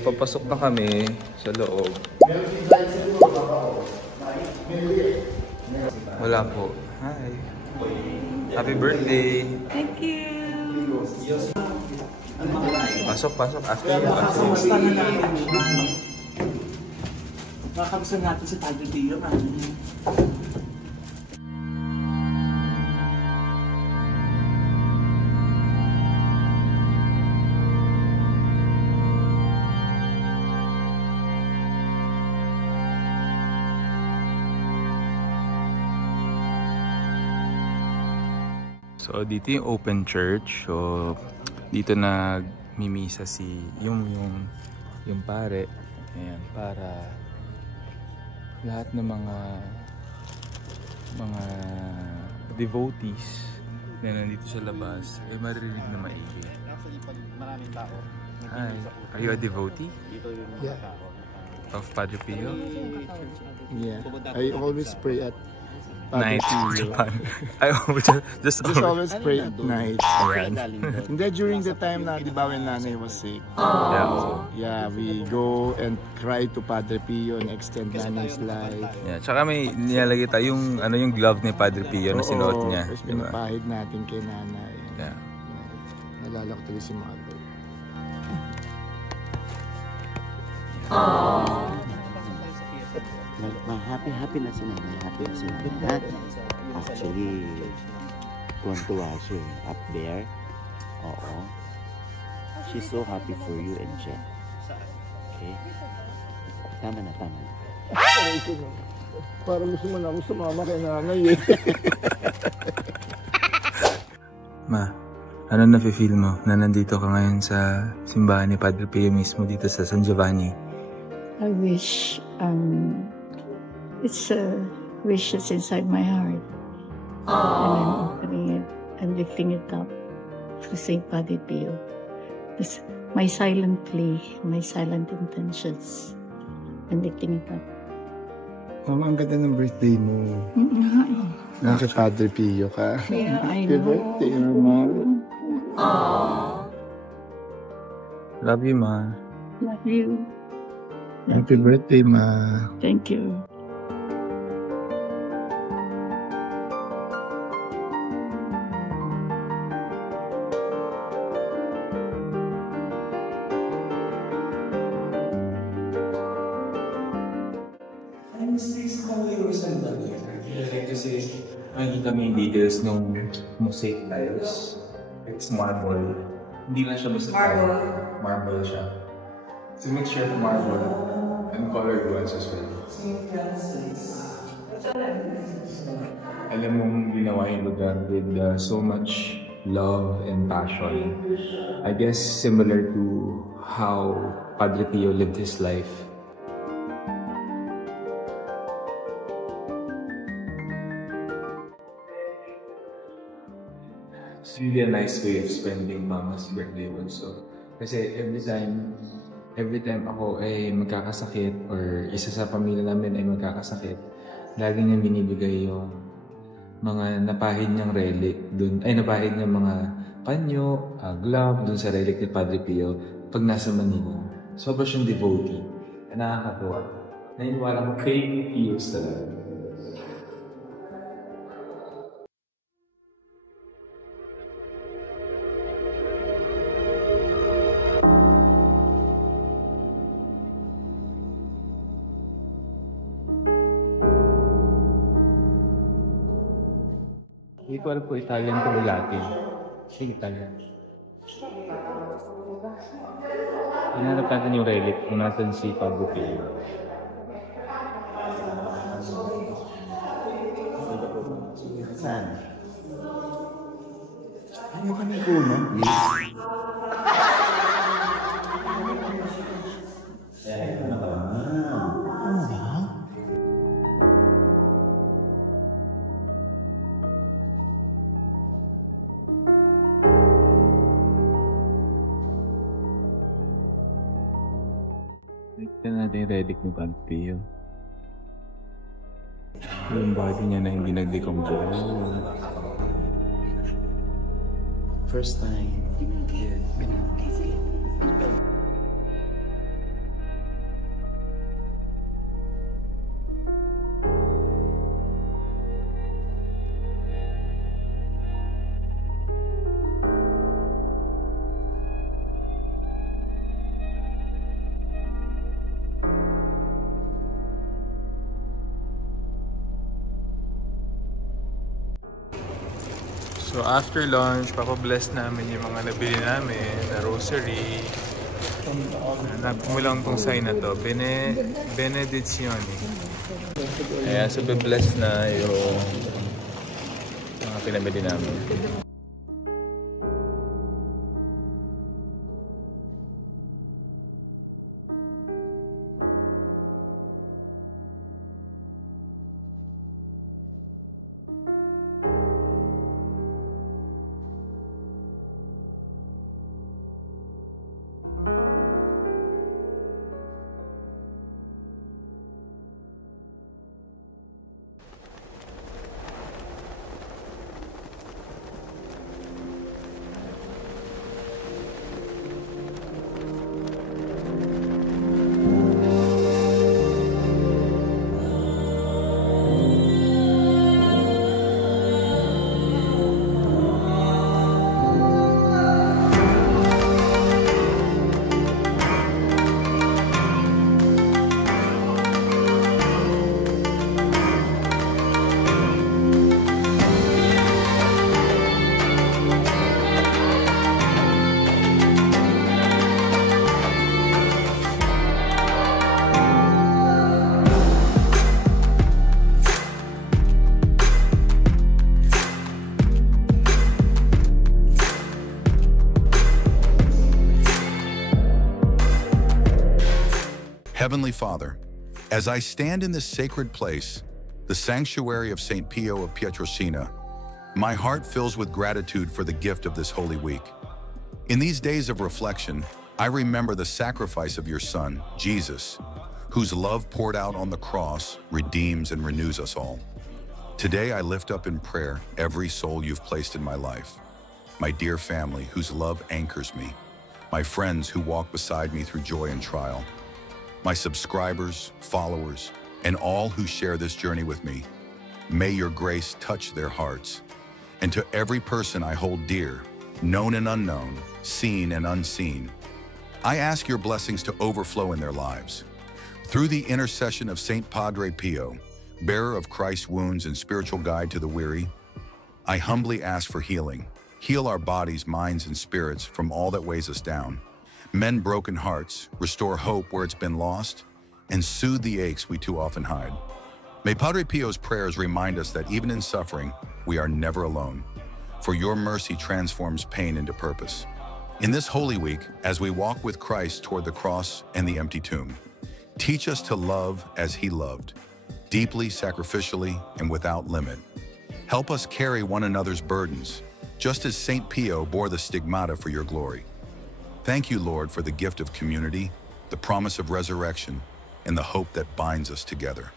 So, papasok na kami sa loob. Wala po. Hi. Happy birthday. Thank you. Pasok. After you. Kamusta na natin siya? Makakamusta natin si Padre Pio, So, dito yung open church. So, dito nagmimisa yung pare. Ayan, para lahat ng mga devotees na nandito sa labas ay maririnig na maigi. Actually, pag maraming tao, Hi. Are you a devotee? Yeah. Of Padre Pio? Yeah. I always pray at Night. I just always pray at night. Ayan. Hindi, during the time na, di ba, when nanay was sick. Yeah, we go and cry to Padre Pio and extend nanay's life. Yeah, tsaka may nilalagay tayo yung glove ni Padre Pio na sinuot niya. Tapos pinapahid natin kay nanay. Yeah. Nalala ko tuloy si mother. Happy na si nanay. Happy na si nanay. Actually, tuwan-tuwa siya up there. Oo. She's so happy for you and Jen. Okay? Tama na. Parang gusto mo na ako sumama kay nanay eh. Ma, ano nafe-feel mo na nandito ka ngayon sa simbahan ni Padre Pio mismo dito sa San Giovanni? I wish, it's a wish that's inside my heart. And I'm opening it and lifting it up to St. Padre Pio. It's my silent plea, my silent intentions, and lifting it up. Mama, ang ganda ng birthday mo. Nakakay Padre Pio ka. Yeah, I Happy know. birthday, Mama. Love you, Ma. Love you. Happy birthday, Ma. Thank you. Kasi nakikita mo yung details ng mosaic tiles. It's marble. Hindi lang siya basta tile. Marble siya. It's a mixture of marble and colored ones as well. Alam mong ginawa yung lugar with so much love and passion. I guess similar to how Padre Pio lived his life. It's really a nice way of spending Mama's birthday also. Kasi every time ako ay magkakasakit or isa sa pamilya namin ay magkakasakit, lagi niya binibigay yung mga napahid niyang relic dun, ay napahid niyang mga panyo, glove dun sa relic ni Padre Pio pag nasa Manila. Sobra siyang devotee. Nakakatuwa. Naniniwala ko kay Pio talaga. Hindi ko alam po Italian ko o Latin. Sige, Italian. Hinarap natin yung relic kung nasan si Padre Pio. Saan? Ano kami kuna? Yes. Tignan natin yung relic ni Padre Pio. Yung body niya na hindi nag-decompose. First time. So after lunch, papabless namin yung mga nabili namin na rosary. Hanap mo lang tong sign na to, Benedizione. Ayan, so be-bless na yung mga pinabili namin. Heavenly Father, as I stand in this sacred place, the sanctuary of St. Pio of Pietrelcina, my heart fills with gratitude for the gift of this Holy Week. In these days of reflection, I remember the sacrifice of your Son, Jesus, whose love poured out on the cross redeems and renews us all. Today I lift up in prayer every soul you've placed in my life, my dear family whose love anchors me, my friends who walk beside me through joy and trial, my subscribers, followers, and all who share this journey with me. May your grace touch their hearts. And to every person I hold dear, known and unknown, seen and unseen, I ask your blessings to overflow in their lives. Through the intercession of St. Padre Pio, bearer of Christ's wounds and spiritual guide to the weary, I humbly ask for healing. Heal our bodies, minds, and spirits from all that weighs us down. Mend broken hearts, restore hope where it's been lost, and soothe the aches we too often hide. May Padre Pio's prayers remind us that even in suffering, we are never alone, for your mercy transforms pain into purpose. In this Holy Week, as we walk with Christ toward the cross and the empty tomb, teach us to love as he loved, deeply, sacrificially, and without limit. Help us carry one another's burdens, just as St. Pio bore the stigmata for your glory. Thank you, Lord, for the gift of community, the promise of resurrection, and the hope that binds us together.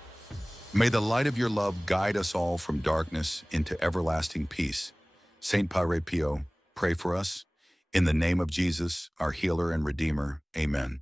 May the light of your love guide us all from darkness into everlasting peace. St. Padre Pio, pray for us. In the name of Jesus, our healer and redeemer, amen.